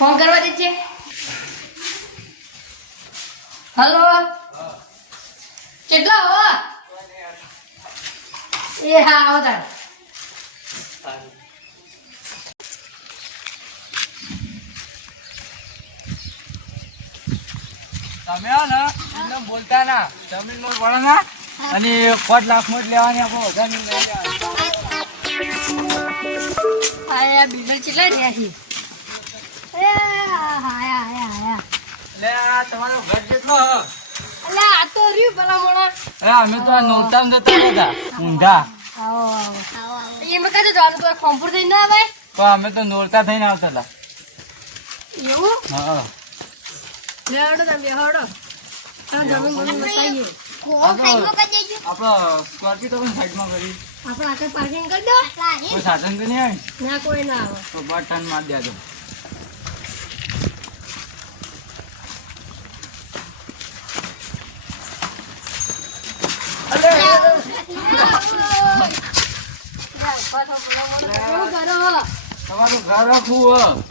Phone કરવા દે છે. Hello કેટલા હો એ હા આવો તાર તમે ને એમને બોલતા ના જમીન નો પડે ના અને 5 લાખ મોટ લેવાની આપણો વધારે લઈ આ બિલ કેટલા રહ્યા છે એ આયા લે આ તમારો ઘર જેટલો અલે આ તો રહ્યું ભલા મોણા અમે તો આ નોરતામ જતા હતા ઊંધા આવો એમાં કાજે જવાનું તો ખંપુર થઈને ના આવે તો અમે તો નોરતા થઈને આવતા હતા એવું હા લેવડો તમે બેહડો આ જમીન મને બતાઈએ આપણો સ્કોર્પિયો તો પણ સાઈડમાં કરી આપણે આખે પાર્કિંગ કરી દો કોઈ સાધન તો નહીં આવે ના કોઈ ના આવે તો બટન માર દેજો તમારું ઘર રાખવું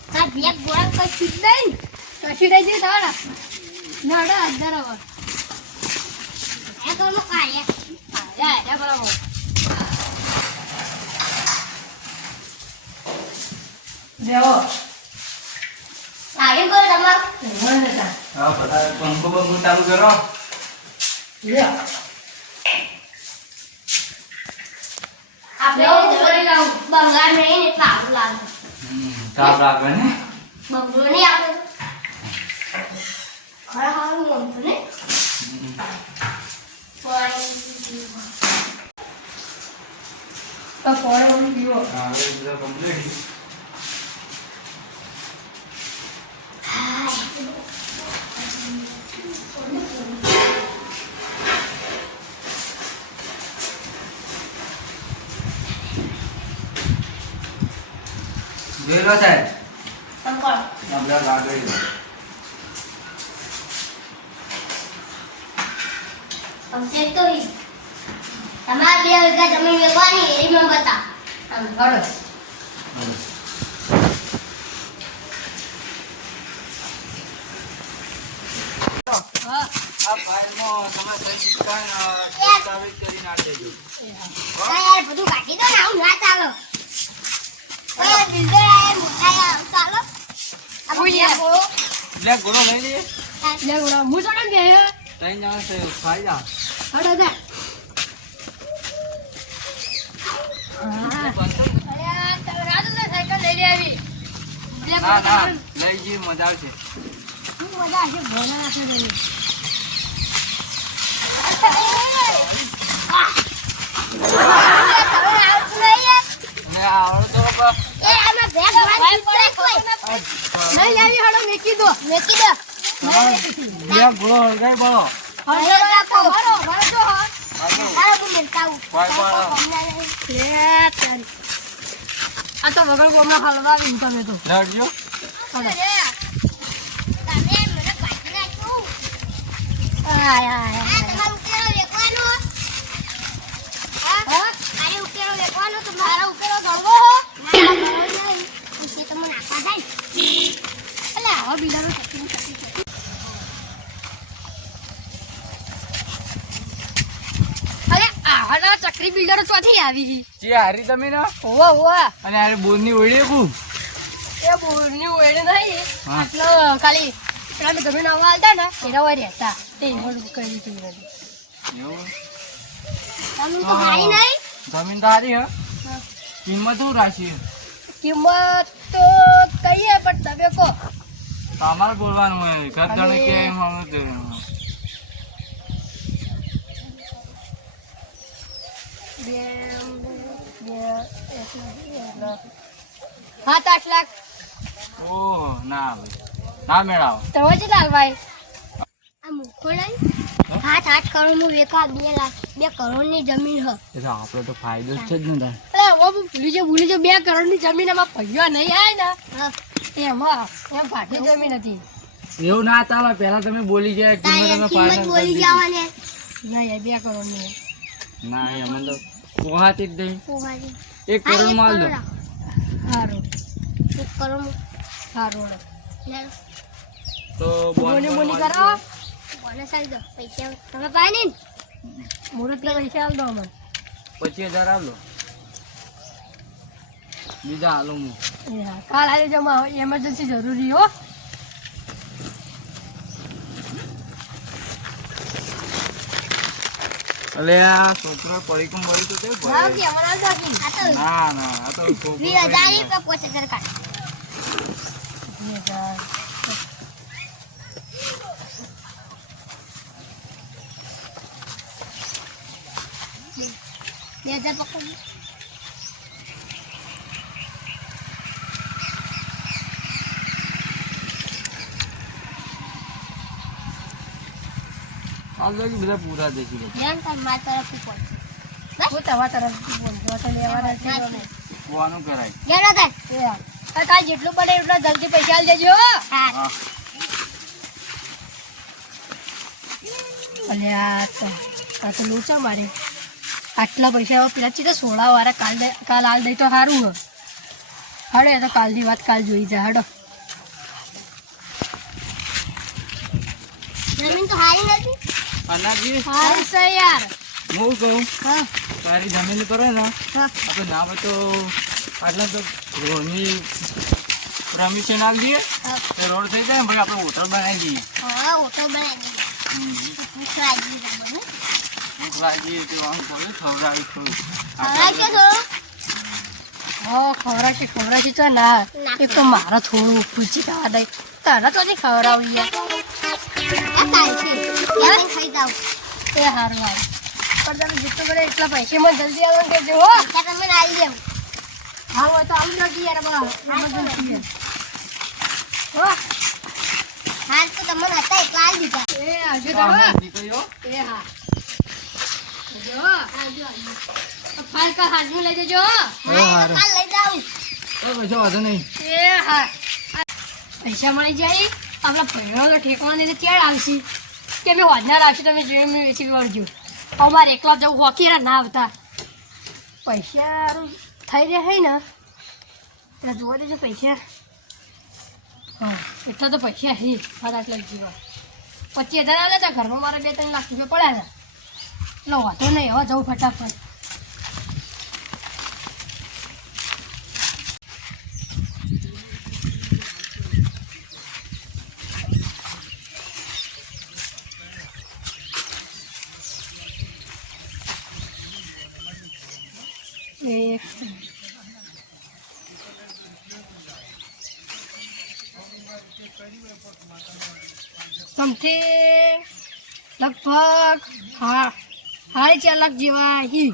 હા બધા પંખો બંખો ચાલુ કરો બંગાળ નહીં ને સારું લાગે તાપ લાગે ને બંગલો નહીં આવે ખરા ખાવાનું ગમતું ને તો ફોન પીવો હા એ બધા કમ્પ્લીટ વેલો સાહેબ શંકર આપણા લાગે સમજે તો તમારે 2 વીઘા જમીન વેચવાની એરી મને બતા આમ હળો આ ફાઇલમાં તમે સહી દસ્તાવેજ કરી નાખી દેજો યાર બધું કાઢી દો ને આવું ના ચાલો ઓય બિલ્ડર આય મોટા ચાલો લે ગોળો લઈ લઈએ લે ગુડા હું જોડે બે ત્રણ જણા છે ખાઈ જા હડો જા સાયકલ લઈ લે આવી ના ના લઈ જઈ મજા આવશે મજા આવશે ભોના નાખી દે અને આવડો તો નહીં આવી હડો મેકી દો બે ગોળો હળગાઈ બોલો આ તો વગર કોમના હલવા તમે તો લડજો ચક્રી બિલ્ડરો ચોથી આવી જે હારી તમે ને હોવા હોવા અને આરે બોરની ઓળી કુ એ બોરની ઓળે નહીં હા. આટલો ખાલી પેલા જમીન આવવા આવતા ને એના હોય રહેતા તે કરી દીધી આનું તો હારી નહીં જમીન તો હારી હે કિંમત શું રાખી કિંમત તો કહીએ પણ તમે કહો તમારે બોલવાનું હોય ઘર જાણે કે એમ અમે કહેવાનું. 7-8 લાખ ઓહ ના આવે ના મેળાવો તમે કેટલા ભાઈ આ મુખો નહીં 8 કરોડ નું વેકા 2 લાખ 2 કરોડ ની જમીન હ એટલે આપણો તો ફાયદો જ છે જ ને તાર અરે હવે ભૂલી જો 2 કરોડ ની જમીન એમાં પૈયા નહીં આવે ને એમાં એમ ફાટી જમીન હતી એવું ના ચાલે પહેલા તમે બોલી ગયા કિંમત તમે કિંમત ફાઇનલ બોલી કરી જવાને નહીં 2 કરોડ ની ના એમ તો પોહાતી જ નહીં પોગાડી 1 કરોડ માં આલ દો સારું 1 કરોડ સારું લેલો. તો બોની બોની કરો બોનસ આલી દો. પૈસા તમે પાય નહીં ને? મુહૂર્તના પૈસા આલ દો અમને 25,000 આલો બીજા હાલો હું એ હા કાલ આવી જાઓ એમરજન્સી જરૂરી હો અલે આ છોકરા પડીકું મળી તો તે લાવ કે અમારા જાકી આ તો ના ના આ તો છોકરો 20,000 કે 5,000 કાઢ. બે હજાર પકડ. આ લાગી બધા પૂરા દેખી લે જેમ તમે મારા તરફથી પહોંચો. હું તમારા તરફથી ફોન તો લેવાના છે તમે કોવાનું કરાય લેલો તાર. એ હા કાલ જેટલું બને એટલું જલ્દી પૈસા આલી દેજો હા. હા અલ્યા આ તો લોચા મારે આટલા પૈસા પેલા ચીતે 16 વાળા કાલ આલ દઈ તો સારું હો હાડો એ તો કાલની વાત કાલ જોઈ જા હાડો જમીન તો હારી નથી. અનાજી સારું છે યાર હું કહું હા તારી જમીન પર હે ને હા આપણે ના હોય તો આટલા તો રોડની પરમિશન આપી દઈએ તો રોડ થઈ જાય ને ભાઈ આપણે હોટલ બનાવી દઈએ હા હોટલ બનાવી દીધી. ભૂખ લાગી છે બધું. ભૂખ લાગી તો આમ બોલે ખવડાવી થોડું ખવડાવશો થોડું? હા ખવડાવશે તો ના એક તો મારા થોડું પૂછી ખાવા દઈ તારા તો નહીં ખવડાવું યાર આ ચાલશે. યાર ખાઈ જાવ. એ હારું હારું પણ તમે જેટલું બને એટલા પૈસા મને જલ્દી આવવાનું કહેજો હો ત્યાં તમે આવી લેવું. હા હોય તો આવી નથી યાર બા emergency છે. હો હાલ તો તમને હતા એટલા આવી દીધા. એ આવજો તો તમે અમે નીકળ્યો એ હા આવજો હો. આવજો, આવજો. ફાઇલ કા હાથમાં લઈ જજો હો. હા, એ તો કાલ લઈ જાઉં. કશો વાંધો નહીં એ હા પૈસા મળી જાય આપણા ભણવાનો તો ઠેકવાનો લઈને ક્યારે આવશે કે મેં વાંધના રાખશું તમે જોઈ મેં વેચી વળજો અમારે એકલા જવું હોકીરા ના આવતા પૈસા હારું થઈ રહ્યા છે ને ત્યાં જોવા દેજો પૈસા હા એટલા તો પૈસા હે મારા આટલા જીવા 25,000 આવે છે ઘરમાં મારે 2-3 લાખ રૂપિયા પડ્યા છે એટલે વાંધો નહીં હવે જવું ફટાફટ એક સમથિંગ લગભગ 4.5 લાખ જેવા હી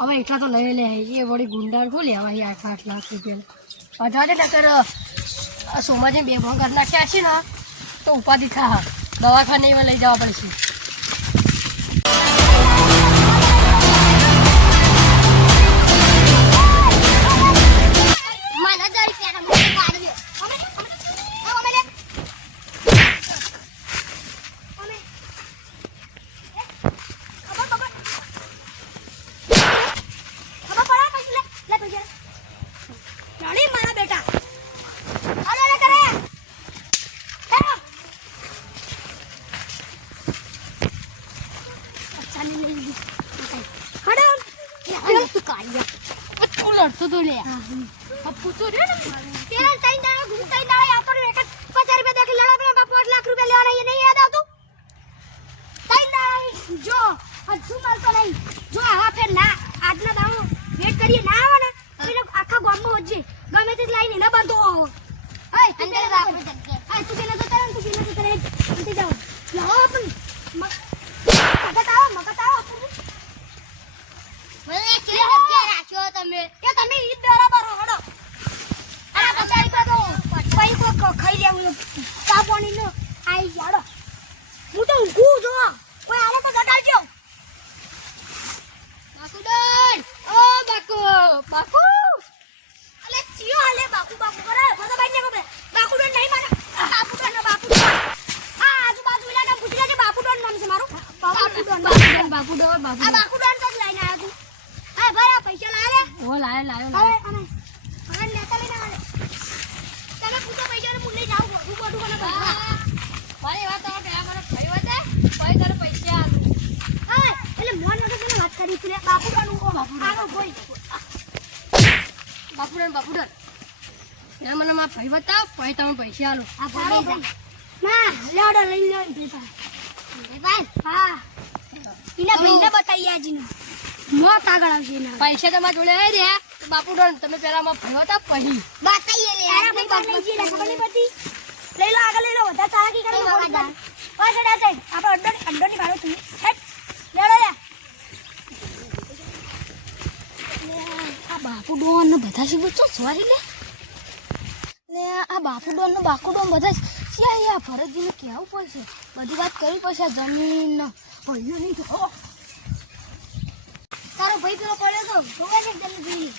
હવે એટલા તો લઈ લે એ વળી ગુંડાળ શું લેવા 8 લાખ રૂપિયા વધારે નકર સોમાજી 2 ભાગ કરી નાખ્યા છે ને તો ઉપાધિ થા દવાખાને એવા લઈ જવા પડશે મને જરી પેલા મને પાડી દે. અમે, અમે લે. અમે. ખબર પકડ. ખબર પડા પૈસા લે પૈસા. રાણી મારા બેટા. અરે લે કરે. હેલો. અચ્છા ને લઈ લીધી. હડો. યાર તું કાઢ્યા. તું લડતો તો લે પપ્પુ તો રે ને પેલા તઈ દાડા ઘૂમતા દાડા આપણને એક 50 રૂપિયા દેખી લડા પેલા 5 લાખ રૂપિયા લેવાના એ નહીં યાદ આવતું તઈ દાડા જો હજુ મળતો નહીં જો આવા ફેર ના આજના દાડો વેટ કરીએ ના આવે ને તો આખા ગામમાં હોજે ગમે તે લાઈન એને બંધો હો હે તું પેલા આપણે જગ્યા તું પેલા જતા રહે તું પેલા જતા રહે અંતે જાવ લાવો આપણ મગત આવો મને કે રાખ્યો તમે કે તમે ઈદ બરાબર હડો આ બચાઈ તો પઈ કો ખાઈ લેવું ચા પાણી નો આઈ જાડો હું તો ઊંઘું જો કોઈ આલે તો જગાડજો બાકુડન ઓ બાકુ અલે ચિયો હાલે બાપુ બાપુ કરે બધા ભાઈ ને કહે બાપુડન નહીં માને બાપુડન આ આજુબાજુ ઇલાકા પૂછી લેજે બાપુડન નામ છે મારું બાપુડન બાકુડન આ બાપુડન તો જ લઈને આવ્યો તું આ ભરા પૈસા લાવે ઓ લાયો હવે અમે હવે નેતા લઈને આવે તમે પૂછો પૈસા ને પૂછ લઈ જાવ મોઢું મોઢું મને બનવા મારી વાત તો પેલા મને ભાઈ વતે ભાઈ તારે પૈસા આલ. હા એટલે મોન નતો પેલા વાત કરી તું બાપુડાનું કો આનો કોઈ બાપુડન એ મને મારા ભાઈ બતાવ પછી તમે પૈસા આલો. આ ભાઈ ના લેડો લઈ લો ભાઈ હા ઇના ભાઈને બતાઈ આજીનો મોત આગળ આવશે એના પૈસા તમારા જોડે આવી રહ્યા બાપુડન તમે પેલા મારા ભાઈ બતાવ પછી બતાઈએ લે તારા ભાઈ લઈ જઈએ ખબર નહીં પડતી લઈ લો આગળ લઈ લો બધા ચાલાકી કરી લો બસ એડા સાઈડ આપણે અડ્ડોની ભાડો તું હેટ લેડો લે આ બાપુ ડોન ને બધા શું બચ્ચો સોરી લે આ બાપુ ડોન ને બાકુ ડોન બધા ક્યાં યા ભરતજીને કહેવું પડશે બધી વાત કરવી પડશે આ જમીન ભાઈઓ નહીં તો તારો ભાઈ પેલો પડ્યો તો જોવે છે તમે જોઈ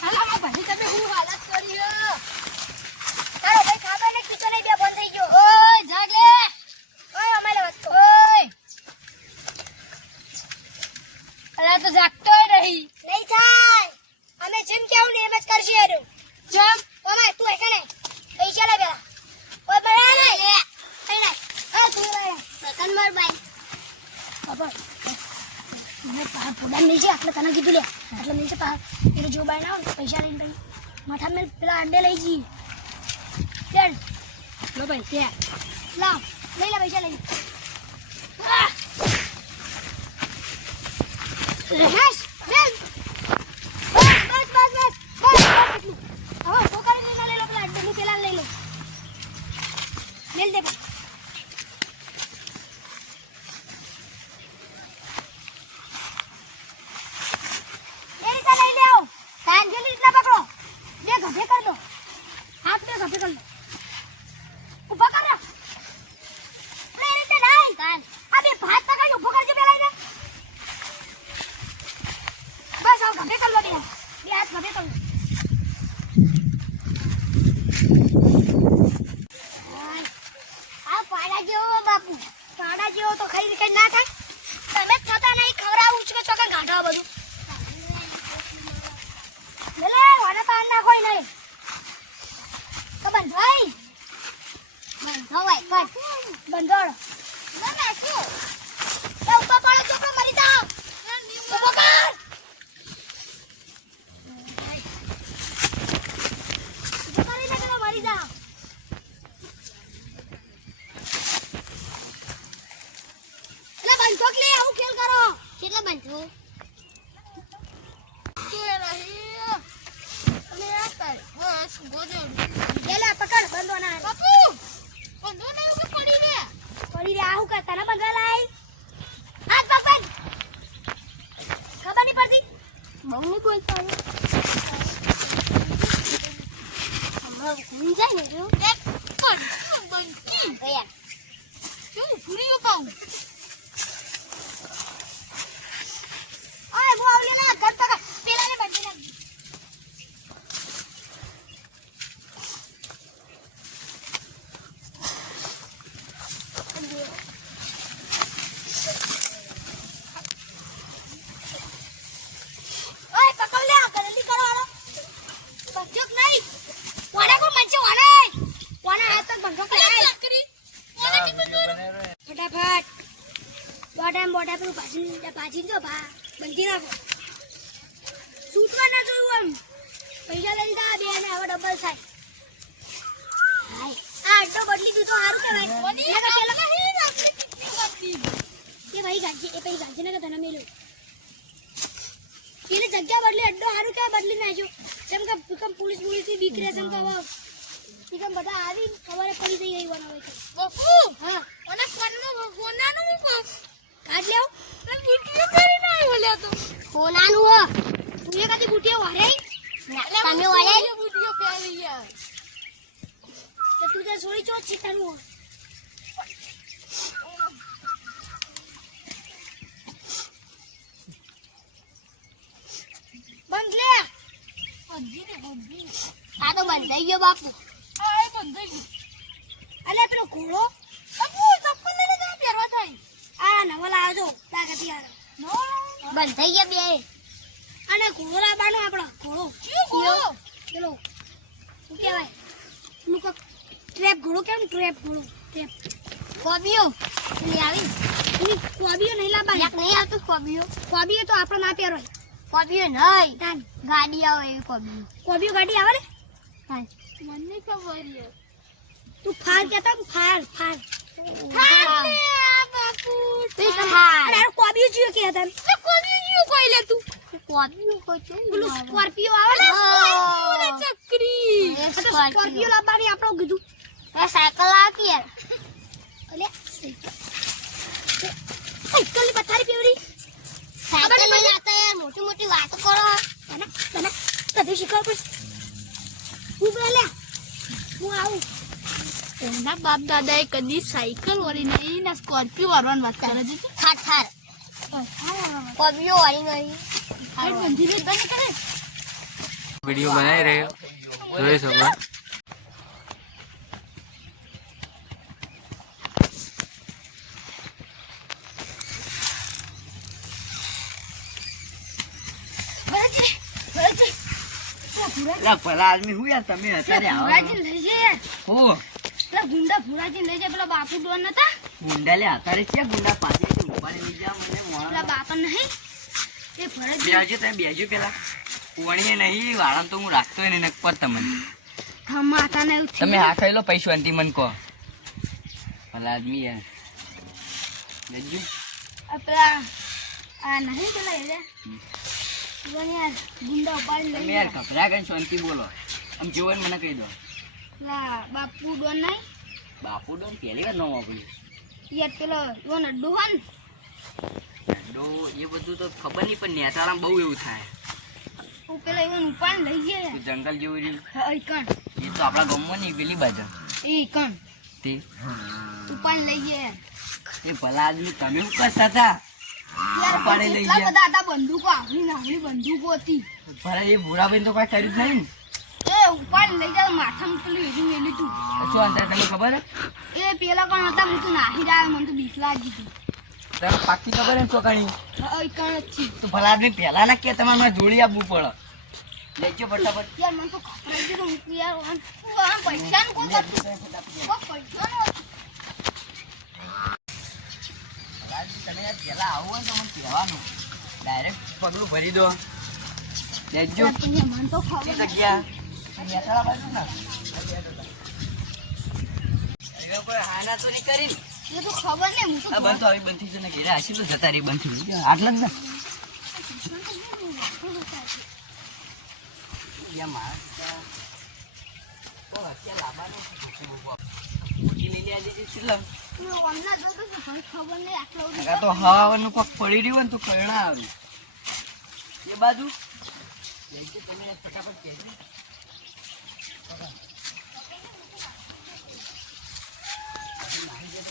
હાલા ભાઈ તમે હું હાલત કરી હે. તારો ભાઈ ખાવા ને પીછો નહીં બે બંધ થઈ ગયો ઓય જાગ લે ઓય અમારે વાત તો ઓય અલા તો જાગતોય નહીં. નહીં થાય અમે જેમ કેવું ને એમ જ કરશે એનું જેમ ઓમાય તું એકને પૈસા લે પેલા ઓય બરા લે થઈ લે આ તું લે બકન માર ભાઈ બાબા મને પહાડ પોડા નહીં છે એટલે તને કીધું લે એટલે નહીં છે પહાડ એટલે જો બાય ના પૈસા લઈને ભાઈ માથા મેં પેલા અંડે લઈ જઈએ ચલ લો ભાઈ તે લાવ લઈ લે પૈસા લઈ રમેશ બેન બસ બસ બસ બસ બસ હવે પોકારી લઈને લઈ લો પેલા અંડે પેલા લઈ લો મેલ દે પાડા જેવો તો ખાઈ કઈ ના થાય તમે જ ખાતા નહીં ખવડાવું છે ચોકન ગાંઠા બધું લે વાના પાન ના કોઈ નહીં તો બંધાઈ બંધાવાય કટ બંધોળ ના ના શું એ ઉપર પડે છોકરો મરી જાવ ઉભો કર ઉભો કરી લે કે મરી જાવ એટલે બંધો કે આવું ખેલ કરો કેટલા બંધો એલા પકડ બંધો ના બાપુ બંધો ના કે પડી રે આવું કે તને બંધવા લાઈ હાથ પકડ ખબર નહીં પડતી બહુ નહીં બોલતા હમણાં ભૂલી જાય ને જો એક પડ બંધી ગયા શું ભૂલી પાઉં ઓય હું આવલી ના ઘર પકડ પેલા ને બંધી નાખ ઓય પકડ લે ગરલી કરો હાલો બંધુક નહીં વાડા કો મંચે વાડા હાથ તક બંધુક લે ફટાફટ બોટા પેલું ભાજી દો ભા બંધી નાખો છૂટવા ના જોયું આમ પૈસા લઈ લીધા બે ને હવે ડબલ થાય આ અડ્ડો બદલી દીધો સારું કહેવાય એ ભાઈ ગાંધી એ પછી ગાંધીનગર તને મેલ્યો એને જગ્યા બદલી અડ્ડો સારું કહેવાય બદલી નાખ્યો જેમ કે પોલીસ થી બીક રહે જેમ કે હવે કેમ બધા આવી ખબર પડી થઈ ગઈ બનાવે છે બાપુ હા મને ફોનનું હું કહું કાઢ લેવ મેં વિડિયો કરીને આવ્યો લે તો કોનાનું હો તું એ કદી બુટિયા વારે તમે વારે વિડિયો પહેરી યાર તો તું તે સોળી ચોટ છે તારું હો બંધ લે આ તો બંધાઈ ગયો બાપુ આ બંધાઈ ગયો અલે પેલો ઘોડો બાપુ ચપ્પલ લઈને જા પહેરવા થાય આ નવો લાવ્યો છો તાકાતી આ બંધાઈ ગયા બે અને ઘોડો લાવવાનો આપણો ઘોડો કયો ઘોડો પેલો શું કહેવાય લુકો ટ્રેપ ઘોડો કેમ ટ્રેપ ઘોડો ટ્રેપ કોબીઓ પેલી આવી ઈ કોબીઓ નહીં લાવવાની યાક નહીં આવતું કોબીઓ કોબીઓ તો આપણે ના પહેરો કોબીઓ નહીં તાન ગાડી આવે એવી કોબીઓ કોબીઓ ગાડી આવે ને હા મને ખબર છે તું ફાર કહેતો ને ફાર ફાર બાપુ અરે આ કોબીઓ જીઓ કે હતા કોબીઓ જીઓ કોઈ લે તું કોબીઓ કોઈ છે પેલું સ્કોર્પિયો આવે ને ચક્રી આ તો સ્કોર્પિયો લાવવાની આપણે કીધું સાયકલ આપી યાર અલે સાયકલ ની પથારી પેવરી સાયકલ લઈને આતા યાર મોટી મોટી વાતો કરો તને તને તને શીખવ પડે હું બોલે હું આવું એના બાપ દાદાએ કદી સાયકલ વાળી નહીં ના સ્કોર્પિયો વાળવાની વાત કરે છે થાર થાર કોબીઓ વાળી નહીં થાર બંધી લે તને કરે વિડીયો બનાવી રહ્યો જોઈ શકો ભલા આદમી હું યાર તમે અત્યારે આવો ભુરાજી લઈ જાય હો પેલા ગુંડા ભુરાજી લઈ જાય પેલા બાપુ ડોન નતા ગુંડા લે અત્યારે છે ગુંડા પાછળ ઉપાડી લઈ જા મને પેલા બાપા નહીં એ ભુરાજી બેજો તમે બેજો પેલા કોણીએ નહીં વાળા તો હું રાખતો ને નકપત તમને માતા ને એવું તમે હા ખાઈ લો પૈસો અંતિ મન કહો ભલા આદમી યાર બેજો પેલા આ નહીં પેલા એ યાર ગુંડા ઉપાડી તમે લઈ યાર જાય ગભરા કઈ શાંતિ બોલો આમ જોવો ને મને કહી દો પેલા બાપુ ડોન નહીં બાપુ ડો પહેલી વાર ન વાપર્યું યાર પેલો ડોન અડ્ડો હોય ને ડો એ બધું તો ખબર નહીં પણ નેતાળામાં બહુ એવું થાય હું પેલા એવું ઉપાડી લઈ જાય તો જંગલ જેવું રહ્યું એ કણ એ તો આપણા ગામમાં નહીં પેલી બાજુ એ કણ તે ઉપાડી લઈ જાય એ ભલા આદમી તમે શું કરતા હતા ઉપાડી લઈ કેટલા ગયા બધા હતા બંદૂકો આવડી નાની બંદૂકો હતી ભલા એ ભૂરાભાઈ તો કઈ કર્યું જ નહીં ને એ ઉપાડી લઈ જાય માથામાં પેલું એવી મેલી તું શું અંતર તમને ખબર હે એ પેલા કણ હતા હું તો નાહી રહ્યા મને તો બીક લાગી હતી તમે પાકી ખબર હે ચોકાણી એ કણ જ છે તો ભલા આદમી પહેલા ના કે તમારે મને જોડી આપવું પડે લેજો ફટાફટ યાર મને તો ખબર જ નથી હું યાર આ પૈસાનું કોઈ કરતું પૈસાનું તમે યાર પહેલા આવું હોય તો મને કહેવાનું ડાયરેક્ટ પગલું ભરી દો લેજો મને તો ખબર એ જગ્યા નેતાળા બાજુ ના હવે કોઈ હાના તો નહીં કરી ને? એ તો ખબર ને હું તો આ બંધ તો આવી બંધ થઈ જને ઘેરે આશી તો જતા રહી બંધ થઈ ગઈ આટલા જ ને યા મારા તો હસ્યા લાંબાનો મોટી લઈ લે આજે કેટલા હમણાં જોતો છે મને ખબર નહીં આટલો આ તો હવાનું કોક પડી રહ્યું ને તો કરણા આવે એ બાજુ જઈજો તમે ફટાફટ કહેજો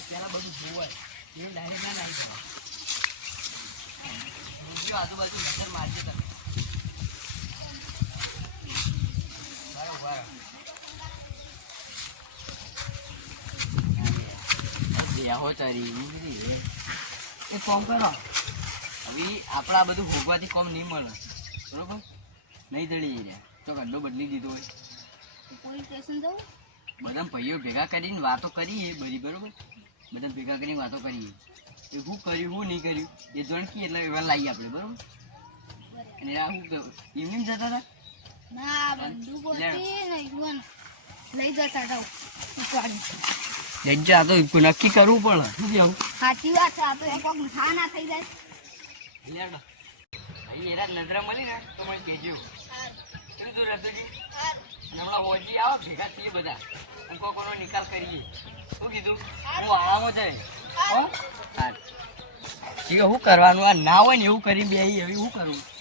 પેલા બધું જોવાય એ ડાયરેક્ટ ના નાખી દેવા આજુબાજુ વિચાર મારજો તમે હો તારી એ ફોન કરો હવે આપણા બધું ભોગવાથી કોમ નહીં મળે બરોબર નહીં દળી રહ્યા તો ગંડો બદલી દીધો હોય પોલીસ સ્ટેશન જવું બધા ભાઈઓ ભેગા કરીને વાતો કરીએ બધી બરોબર બધા ભેગા કરીને વાતો કરીએ એ શું કર્યું શું નહીં કર્યું એ જણકી એટલે એવા લાવીએ આપણે બરોબર અને આ શું એમને જતા હતા ના બંદૂકો હતી ને યુવાન લઈ જતા હતા ઉપાડી આ તો નક્કી કરવું પડે શું કેવું સાચી વાત છે આ તો એક વખત થા ના થઈ જાય લેડો અહીં એરા નજરા મળી ને તો મને કહેજો કેવું તું રતુજી અને હમણાં હોજી આવો ભેગા થઈએ બધા અને કોનો નિકાલ કરીએ શું કીધું હું આરામો છે હો હા ઠીક છે શું કરવાનું આ ના હોય ને એવું કરી બે એવી શું કરવું